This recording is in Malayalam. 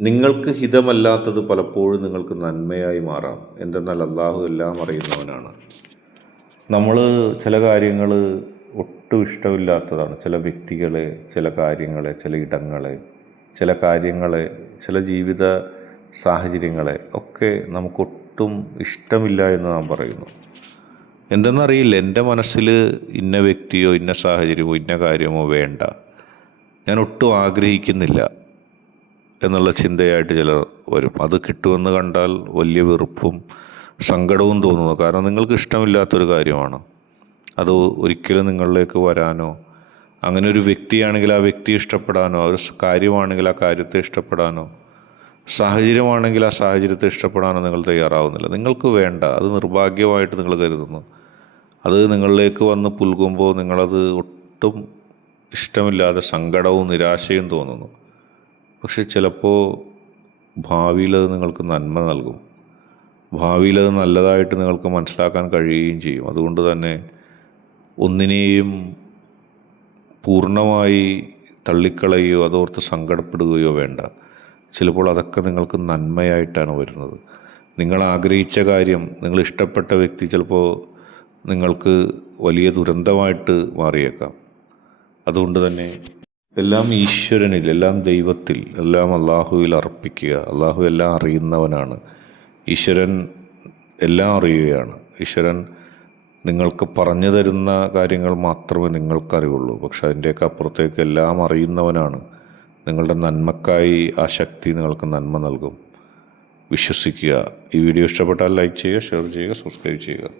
നിങ്ങൾക്ക് ഹിതമല്ലാത്തത് പലപ്പോഴും നിങ്ങൾക്ക് നന്മയായി മാറാം. എന്തെന്നാൽ അള്ളാഹു എല്ലാം അറിയുന്നവനാണ്. നമ്മൾ ചില കാര്യങ്ങൾ ഒട്ടും ഇഷ്ടമില്ലാത്തതാണ്. ചില വ്യക്തികളെ, ചില കാര്യങ്ങളെ, ചില ഇടങ്ങളെ, ചില കാര്യങ്ങളെ, ചില ജീവിത സാഹചര്യങ്ങളെ ഒക്കെ നമുക്കൊട്ടും ഇഷ്ടമില്ല എന്ന് നാം പറയുന്നു. എന്തെന്നറിയില്ല, എൻ്റെ മനസ്സിൽ ഇന്ന വ്യക്തിയോ ഇന്ന സാഹചര്യമോ ഇന്ന കാര്യമോ വേണ്ട, ഞാൻ ഒട്ടും ആഗ്രഹിക്കുന്നില്ല എന്നുള്ള ചിന്തയായിട്ട് ചിലർ വരും. അത് കിട്ടുമെന്ന് കണ്ടാൽ വലിയ വെറുപ്പും സങ്കടവും തോന്നുന്നു. കാരണം നിങ്ങൾക്ക് ഇഷ്ടമില്ലാത്തൊരു കാര്യമാണ്. അത് ഒരിക്കലും നിങ്ങളിലേക്ക് വരാനോ, അങ്ങനെ ഒരു വ്യക്തിയാണെങ്കിൽ ആ വ്യക്തിയെ ഇഷ്ടപ്പെടാനോ, ഒരു കാര്യമാണെങ്കിൽ ആ കാര്യത്തെ ഇഷ്ടപ്പെടാനോ, സാഹചര്യമാണെങ്കിൽ ആ സാഹചര്യത്തെ ഇഷ്ടപ്പെടാനോ നിങ്ങൾ തയ്യാറാവുന്നില്ല. നിങ്ങൾക്ക് വേണ്ട, അത് നിർഭാഗ്യമായിട്ട് നിങ്ങൾ കരുതുന്നു. അത് നിങ്ങളിലേക്ക് വന്ന് പുൽകുമ്പോൾ നിങ്ങളത് ഒട്ടും ഇഷ്ടമില്ലാതെ സങ്കടവും നിരാശയും തോന്നുന്നു. പക്ഷെ ചിലപ്പോൾ ഭാവിയിലത് നിങ്ങൾക്ക് നന്മ നൽകും. ഭാവിയിലത് നല്ലതായിട്ട് നിങ്ങൾക്ക് മനസ്സിലാക്കാൻ കഴിയുകയും ചെയ്യും. അതുകൊണ്ട് തന്നെ ഒന്നിനെയും പൂർണ്ണമായി തള്ളിക്കളയുകയോ അതോർത്ത് സങ്കടപ്പെടുകയോ വേണ്ട. ചിലപ്പോൾ അതൊക്കെ നിങ്ങൾക്ക് നന്മയായിട്ടാണ് വരുന്നത്. നിങ്ങൾ ആഗ്രഹിച്ച കാര്യം, നിങ്ങൾ ഇഷ്ടപ്പെട്ട വ്യക്തി ചിലപ്പോൾ നിങ്ങൾക്ക് വലിയ ദുരന്തമായിട്ട് മാറിയേക്കാം. അതുകൊണ്ട് തന്നെ എല്ലാം ഈശ്വരനിൽ, എല്ലാം ദൈവത്തിൽ, എല്ലാം അള്ളാഹുവിൽ അർപ്പിക്കുക. അള്ളാഹു എല്ലാം അറിയുന്നവനാണ്. ഈശ്വരൻ എല്ലാം അറിയുകയാണ്. ഈശ്വരൻ നിങ്ങൾക്ക് പറഞ്ഞു തരുന്ന കാര്യങ്ങൾ മാത്രമേ നിങ്ങൾക്കറിയുള്ളൂ. പക്ഷെ അതിൻ്റെയൊക്കെ അപ്പുറത്തേക്ക് എല്ലാം അറിയുന്നവനാണ്. നിങ്ങളുടെ നന്മക്കായി ആ ശക്തി നിങ്ങൾക്ക് നന്മ നൽകും. വിശ്വസിക്കുക. ഈ വീഡിയോ ഇഷ്ടപ്പെട്ടാൽ ലൈക്ക് ചെയ്യുക, ഷെയർ ചെയ്യുക, സബ്സ്ക്രൈബ് ചെയ്യുക.